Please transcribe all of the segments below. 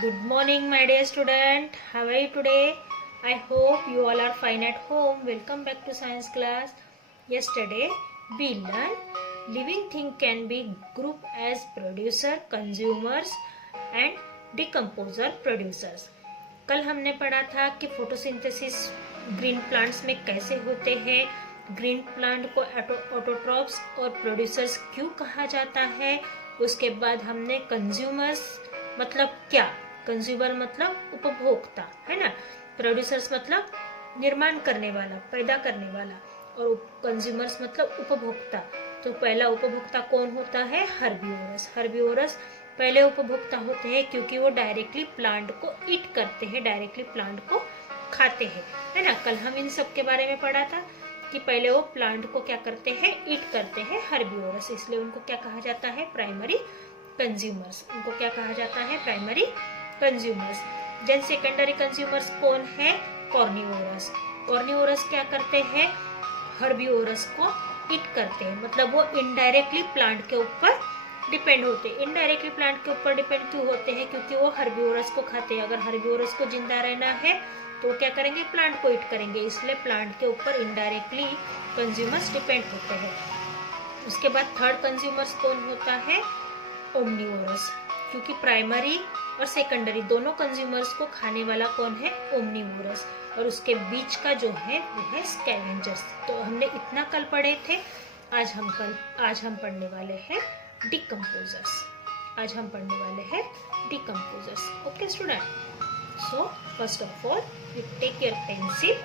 Good morning, my dear student. How are you today? I hope you all are fine at home. Welcome back to science class. Yesterday, we learned living thing can be grouped as producer, consumers and decomposer, producers. कल हमने पढ़ा था कि photosynthesis green plants में कैसे होते हैं, green plant को ऑटोट्रॉप्स और प्रोड्यूसर्स क्यों कहा जाता है। उसके बाद हमने कंज्यूमर्स मतलब क्या, कंज्यूमर मतलब उपभोक्ता है ना, प्रोड्यूसर्स मतलब निर्माण करने वाला, पैदा करने वाला, और कंज्यूमर्स मतलब उपभोक्ता। तो पहला उपभोक्ता कौन होता है? हर्बिवोरस। हर्बिवोरस पहले उपभोक्ता होते हैं क्योंकि वो डायरेक्टली प्लांट को ईट करते हैं, डायरेक्टली प्लांट को खाते हैं, है ना। कल हम इन सब के बारे में पढ़ा था कि पहले वो प्लांट को क्या करते हैं, ईट करते हैं, हर्बिवोरस। इसलिए उनको क्या कहा जाता है? Primary consumers. उनको क्या कहा जाता है? Primary consumers. Then secondary consumers कौन है? कॉर्निवोरस। कॉर्निवोरस क्या करते हैं? हर्बिवोरस को ईट करते हैं, मतलब वो इनडायरेक्टली प्लांट के ऊपर डिपेंड होते हैं। इनडायरेक्टली प्लांट के ऊपर डिपेंड क्यों होते हैं? क्योंकि वो हर्बिवोरस को खाते हैं। अगर हर्बिवोरस को जिंदा रहना है तो क्या करेंगे? प्लांट को ईट करेंगे। इसलिए प्लांट के ऊपर इनडायरेक्टली कंज्यूमर्स डिपेंड होते हैं। उसके बाद थर्ड कंज्यूमर्स कौन होता है? ओमनिवोरस। क्योंकि प्राइमरी और सेकेंडरी दोनों कंज्यूमर्स को खाने वाला कौन है? ओमनिवोरस। और उसके बीच का जो है वो है स्कैवेंजर्स। तो हमने इतना कल पढ़े थे। आज हम पढ़ने वाले हैं डिकम्पोजर्स। आज हम पढ़ने वाले हैं decomposers. Okay student, so first of all you take your pencil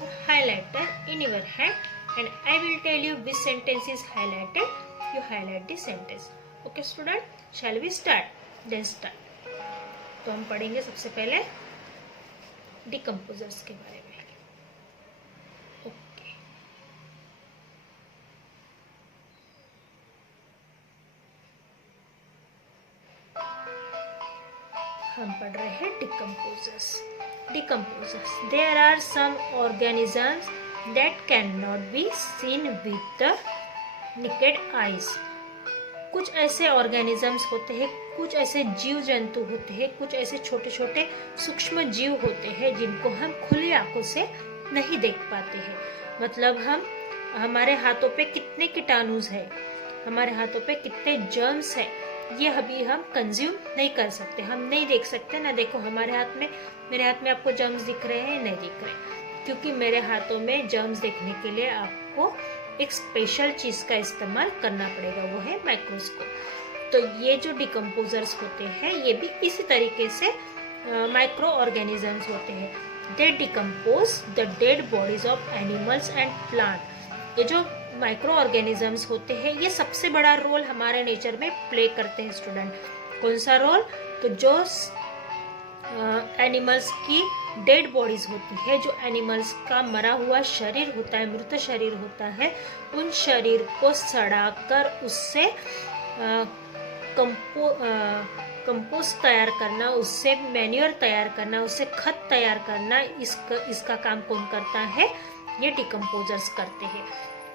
or highlighter in your hand and I will tell you which sentence is highlighted. You highlight the sentence. Okay student, shall we start? Then start. तो हम पढ़ेंगे सबसे पहले decomposers के बारे में। Okay, हम पढ़ रहे हैं decomposers. Decomposers. There are some organisms that cannot be seen with the naked eyes. कुछ ऐसे ऑर्गेनिजम्स होते हैं, कुछ ऐसे जीव जंतु होते हैं, कुछ ऐसे छोटे छोटे सूक्ष्म जीव होते हैं जिनको हम खुली आंखों से नहीं देख पाते हैं। मतलब हमारे हाथों पे कितने कीटाणुज है, हमारे हाथों पे कितने जर्म्स है, ये अभी हम कंज्यूम नहीं कर सकते, हम नहीं देख सकते ना। देखो हमारे हाथ में, मेरे हाथ में आपको जर्म्स दिख रहे हैं? नहीं दिख रहे, क्योंकि मेरे हाथों में जर्म्स देखने के लिए आपको एक स्पेशल चीज का इस्तेमाल करना पड़ेगा, वो है माइक्रोस्कोप। तो ये जो डिकम्पोजर्स होते हैं ये भी इसी तरीके से माइक्रो ऑर्गेनिजम्स होते हैं। दे decompose the dead bodies of animals and plant. ये जो माइक्रो ऑर्गेनिजम्स होते हैं ये सबसे बड़ा रोल हमारे नेचर में प्ले करते हैं स्टूडेंट। कौन सा रोल? तो जो एनिमल्स की डेड बॉडीज होती है, जो एनिमल्स का मरा हुआ शरीर होता है, मृत शरीर होता है, उन शरीर को सड़ाकर उससे कंपोस्ट तैयार करना, उससे मैन्योर तैयार करना, उससे खत तैयार करना, इसका काम कौन करता है? ये डिकम्पोजर्स करते हैं।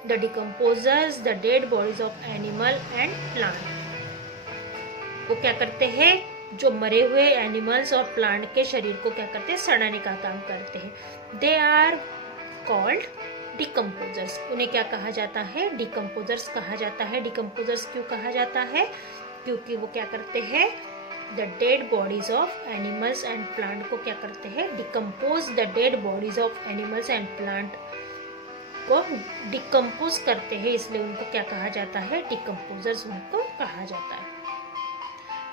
The decomposers the dead bodies of animal and plant. वो क्या करते हैं? जो मरे हुए एनिमल्स और प्लांट के शरीर को क्या करते हैं? सड़ाने का काम करते हैं। They are called decomposers. उन्हें क्या कहा जाता है? डिकम्पोजर्स कहा जाता है। डिकम्पोजर्स क्यों कहा जाता है? क्योंकि वो क्या करते हैं? The dead bodies of animals and plant को क्या करते हैं? Decompose the dead bodies of animals and plant को डिकम्पोज करते हैं, इसलिए उनको क्या कहा जाता है? डिकम्पोजर्स उनको कहा जाता है।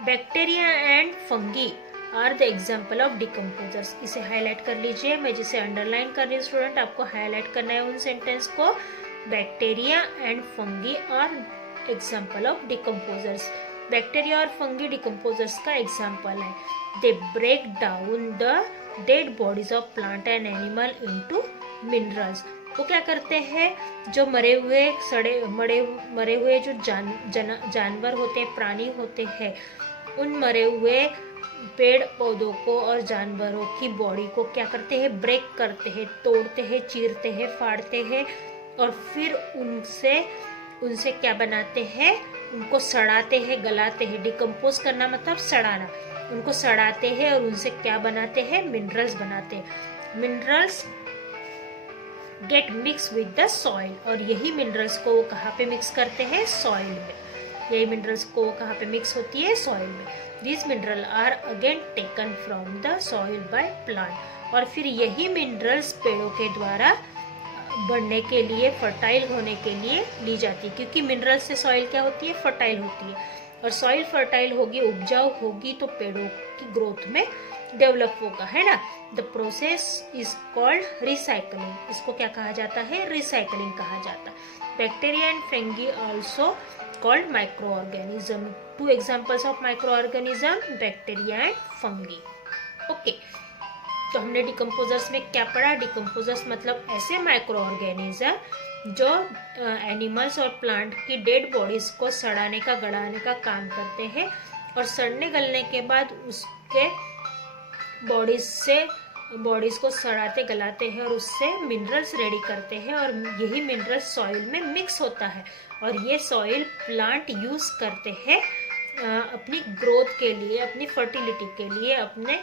Bacteria and fungi are the example of decomposers. इसे हाईलाइट कर लीजिए, मैं जिसे अंडरलाइन कर रही हूँ स्टूडेंट, आपको हाईलाइट करना है उन सेंटेंस को। Bacteria and fungi are example of decomposers. Bacteria और फंगी डिकम्पोजर्स का एग्जाम्पल है। They break down the dead bodies of plant and animal into minerals. वो क्या करते हैं? जो मरे हुए जो जानवर होते हैं, प्राणी होते हैं, उन मरे हुए पेड़ पौधों को और जानवरों की बॉडी को क्या करते हैं? ब्रेक करते हैं, तोड़ते हैं, चीरते हैं, फाड़ते हैं, और फिर उनसे क्या बनाते हैं? उनको सड़ाते हैं, गलाते हैं। डिकम्पोज करना मतलब सड़ाना। उनको सड़ाते हैं और उनसे क्या बनाते हैं, मिनरल्स बनाते हैं। Minerals gate mix with the soil, और यही मिनरल्स को वो कहाँ पे मिक्स करते हैं, सॉइल में। यही मिनरल्स को कहाँ पे मिक्स होती है, सॉइल में। This mineral are again taken from the soil by plant, और फिर यही मिनरल्स पेड़ों के द्वारा बढ़ने के लिए, फर्टाइल होने के लिए ली जाती है, क्योंकि मिनरल से सॉइल क्या होती है, फर्टाइल होती है, और सॉइल फर्टाइल होगी, उपजाऊ होगी, तो पेड़ों की ग्रोथ में डेवलप होगा, है ना। The process is called recycling, इसको क्या कहा जाता है, रिसाइकलिंग कहा जाता है। Bacteria and fungi also called microorganism. Two examples of microorganism, bacteria and fungi. Okay. तो हमने डिकम्पोजर्स में क्या पढ़ा, डिकम्पोजर्स मतलब ऐसे माइक्रो ऑर्गेनिज्म जो एनिमल्स और प्लांट की डेड बॉडीज को सड़ाने का, गलाने का काम करते हैं, और सड़ने गलने के बाद उसके बॉडीज को सड़ाते गलाते हैं और उससे मिनरल्स रेडी करते हैं, और यही मिनरल्स सॉइल में मिक्स होता है, और ये सॉइल प्लांट यूज करते हैं अपनी ग्रोथ के लिए, अपनी फर्टिलिटी के लिए, अपने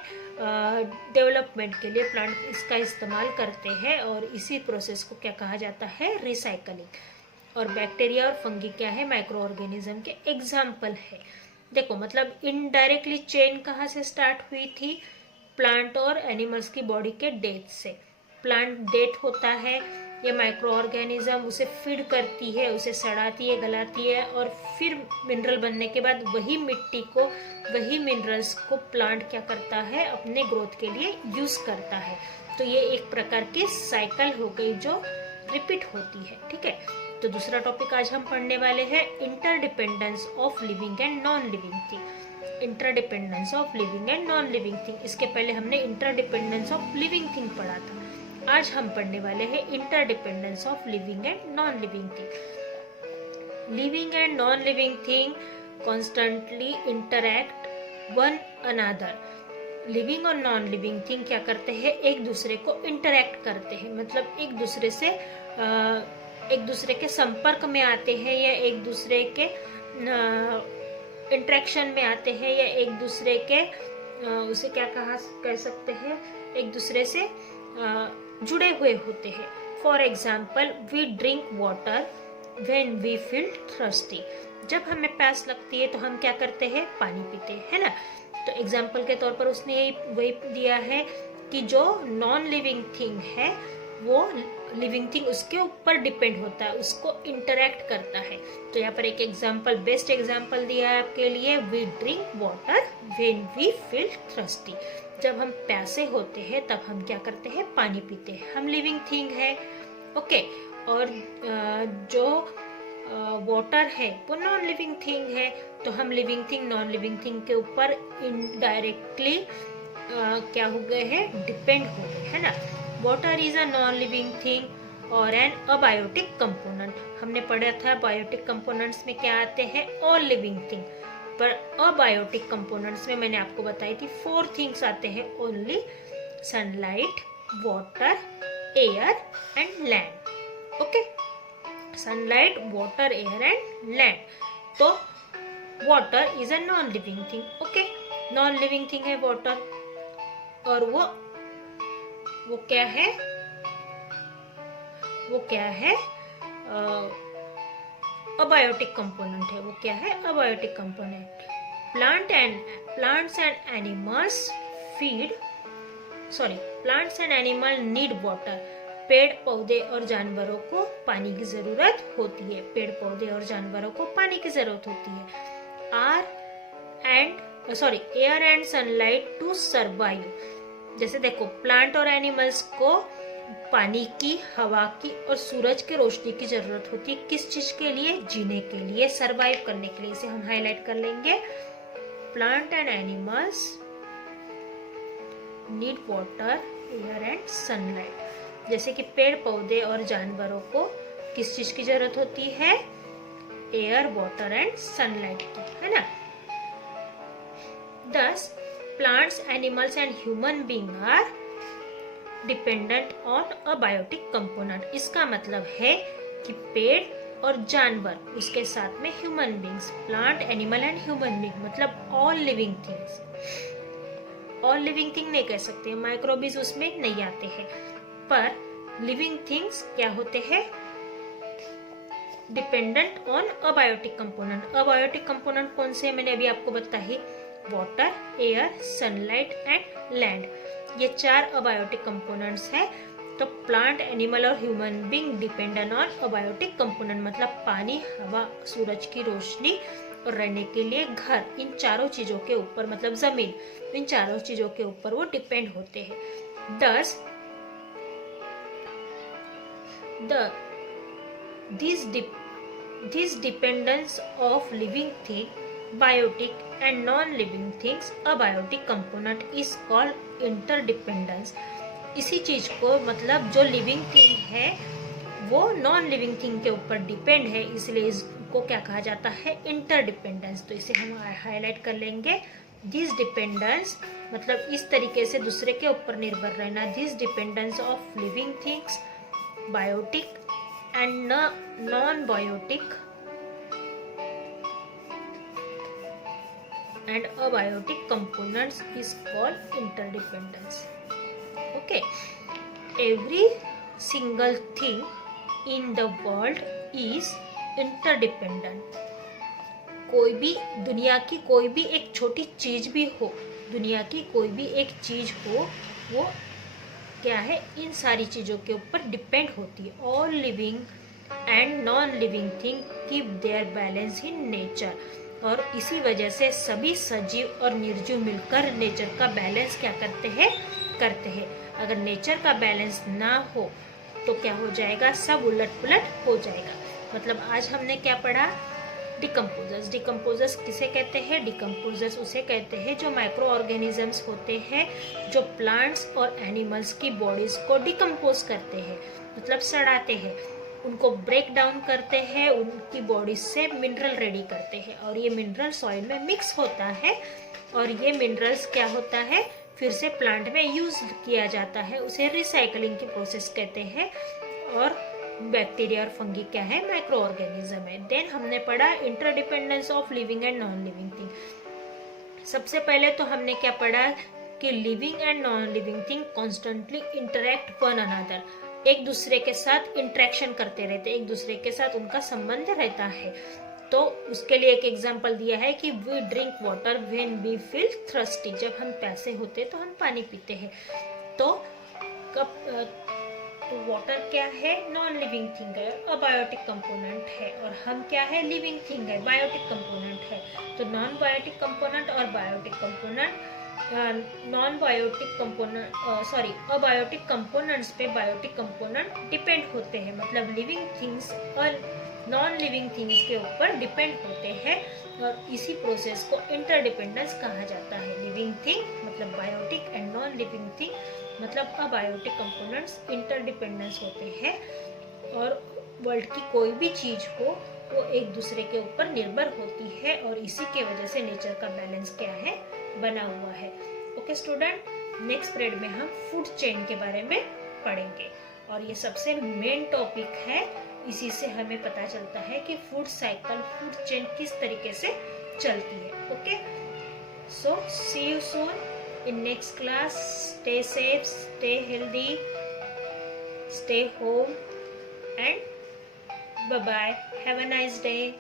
डेवलपमेंट के लिए प्लांट इसका इस्तेमाल करते हैं, और इसी प्रोसेस को क्या कहा जाता है, रिसाइकलिंग। और बैक्टीरिया और फंगी क्या है, माइक्रो ऑर्गेनिज्म के एग्जाम्पल है। देखो मतलब इनडायरेक्टली चेन कहाँ से स्टार्ट हुई थी, प्लांट और एनिमल्स की बॉडी के डेथ से। प्लांट डेथ होता है, ये माइक्रो ऑर्गेनिज्म उसे फीड करती है, उसे सड़ाती है, गलाती है, और फिर मिनरल बनने के बाद वही मिट्टी को, वही मिनरल्स को प्लांट क्या करता है, अपने ग्रोथ के लिए यूज करता है। तो ये एक प्रकार की साइकिल हो गई जो रिपीट होती है, ठीक है। तो दूसरा टॉपिक आज हम पढ़ने वाले हैं, interdependence of living and non living thing. Interdependence of living and non living thing, इसके पहले हमने इंटरडिपेंडेंस ऑफ लिविंग थिंग पढ़ा था। आज हम पढ़ने वाले हैं interdependence of living and non living thing. Living and non living thing constantly interact one another. Living और नॉन लिविंग थिंग क्या करते हैं, एक दूसरे को इंटरैक्ट करते हैं, मतलब एक दूसरे के संपर्क में आते हैं, या एक दूसरे के इंटरेक्शन में आते हैं, या एक दूसरे के उसे क्या कह सकते हैं, एक दूसरे से जुड़े हुए होते हैं। For example, we drink water when we feel thirsty. जब हमें प्यास लगती है तो हम क्या करते हैं, पानी पीते हैं, है ना। तो एग्जाम्पल के तौर पर उसने वही दिया है कि जो नॉन लिविंग थिंग है वो लिविंग थिंग उसके ऊपर डिपेंड होता है, उसको इंटरैक्ट करता है। तो यहाँ पर एक एग्जाम्पल, बेस्ट एग्जाम्पल दिया है आपके लिए, we drink water when we feel thirsty. जब हम प्यासे होते हैं तब हम क्या करते हैं, पानी पीते हैं, हम लिविंग थिंग है, ओके। और जो वाटर है वो नॉन लिविंग थिंग है, तो हम living thing non living thing के ऊपर इनडायरेक्टली क्या हो गए हैं, डिपेंड हो गए, है ना। Water is a non living thing और एन अबायोटिक कंपोनेंट। हमने पढ़ा था बायोटिक कंपोनेंट्स में क्या आते हैं, ऑल लिविंग थिंग, पर अबायोटिक कंपोनेंट्स में मैंने आपको बताई थी 4 थिंग्स आते हैं only, sunlight, water, air and land, okay. Sunlight, water, air and land. तो water is a non living thing, okay, non living thing है वाटर, और वो क्या है, अबायोटिक कंपोनेंट है, वो क्या है, abiotic component. Plants and animal need water. पेड़ पौधे और जानवरों को पानी की जरूरत होती है, पेड़ पौधे और जानवरों को पानी की जरूरत होती है। Air and sunlight to survive. जैसे देखो, प्लांट और एनिमल्स को पानी की, हवा की और सूरज की रोशनी की जरूरत होती है, किस चीज के लिए, जीने के लिए, सरवाइव करने के लिए। इसे हम हाईलाइट कर लेंगे, plant and animals need water, air and sunlight. जैसे कि पेड़ पौधे और जानवरों को किस चीज की जरूरत होती है, एयर, वाटर एंड सनलाइट की, है ना। Thus, plants, animals and human beings are dependent on a biotic component. इसका मतलब है कि पेड़ और जानवर, उसके साथ में human beings, plant, animal and human being, मतलब all living things all living thing नहीं कह सकते, माइक्रोबीज उसमें नहीं आते हैं, पर लिविंग थिंग्स क्या होते हैं, dependent on abiotic component. Abiotic component कौन से है मैंने अभी आपको बताई, water, air, sunlight and land, ये 4 अबायोटिक कंपोनेंट्स है। तो प्लांट, एनिमल और human being dependent on abiotic component, मतलब पानी, हवा, सूरज की रोशनी और रहने के लिए घर, इन चारों चीजों के ऊपर, मतलब जमीन, इन चारों चीजों के ऊपर वो डिपेंड होते हैं। दस this dependence of living thing, biotic and non-living things, abiotic component is called interdependence। इसी चीज को, मतलब जो लिविंग थिंग है वो नॉन लिविंग थिंग के ऊपर डिपेंड है, इसलिए इसको क्या कहा जाता है, इंटरडिपेंडेंस। तो इसे हम हाईलाइट कर लेंगे। दिस डिपेंडेंस मतलब इस तरीके से दूसरे के ऊपर निर्भर रहना, this dependence of living things, biotic and non-biotic and abiotic components is called interdependence. Okay, every single thing in the world is interdependent। कोई भी, दुनिया की कोई भी एक छोटी चीज भी हो, दुनिया की कोई भी एक चीज हो, वो क्या है, इन सारी चीजों के ऊपर डिपेंड होती है। All living and non living thing keep their balance in nature, और इसी वजह से सभी सजीव और निर्जीव मिलकर नेचर का बैलेंस क्या करते हैं। अगर नेचर का बैलेंस ना हो तो क्या हो जाएगा, सब उलट पुलट हो जाएगा। मतलब आज हमने क्या पढ़ा, डिकम्पोजर्स किसे कहते हैं, डिकम्पोजर्स उसे कहते हैं जो माइक्रो ऑर्गेनिजम्स होते हैं, जो प्लांट्स और एनिमल्स की बॉडीज को डिकम्पोज करते हैं, मतलब सड़ाते हैं, उनको ब्रेक डाउन करते हैं, उनकी बॉडीज से मिनरल रेडी करते हैं, और ये मिनरल सॉइल में मिक्स होता है, और ये मिनरल्स क्या होता है, फिर से प्लांट में यूज किया जाता है, उसे रिसाइकलिंग की प्रोसेस कहते हैं। और बैक्टीरिया और फंगी क्या है, माइक्रो ऑर्गेनिज्म है। देन हमने पढ़ा interdependence of living and non living thing. सबसे पहले तो हमने क्या पढ़ा कि living and non living thing constantly interact one another, एक दूसरे के साथ इंटरेक्शन करते रहते, एक दूसरे के साथ उनका संबंध रहता है। तो उसके लिए एक एग्जांपल दिया है कि we drink water when we feel thirsty, जब हम प्यासे होते तो हम पानी पीते हैं। तो वाटर क्या है, नॉन लिविंग थिंग है, अबायोटिक कंपोनेंट है, और हम क्या है, लिविंग थिंग है, बायोटिक कंपोनेंट है। तो नॉन बायोटिक कंपोनेंट और biotic component, non biotic component abiotic components पे बायोटिक कंपोनेंट डिपेंड होते हैं, मतलब लिविंग थिंग्स और नॉन लिविंग थिंग्स के ऊपर डिपेंड होते हैं, और इसी प्रोसेस को इंटरडिपेंडेंस कहा जाता है। लिविंग थिंग मतलब biotic and non living thing मतलब अबायोटिक कंपोनेंट्स इंटरडिपेंडेंस होते हैं, और वर्ल्ड की कोई भी चीज हो वो एक दूसरे के ऊपर निर्भर होती है, और इसी के वजह से नेचर का बैलेंस क्या है, बना हुआ है। ओके स्टूडेंट, नेक्स्ट पीरियड में हम फूड चेन के बारे में पढ़ेंगे, और ये सबसे मेन टॉपिक है, इसी से हमें पता चलता है कि फूड साइकिल, फूड चेन किस तरीके से चलती है। Okay, so see you soon in next class. Stay safe, stay healthy, stay home, and bye bye. Have a nice day.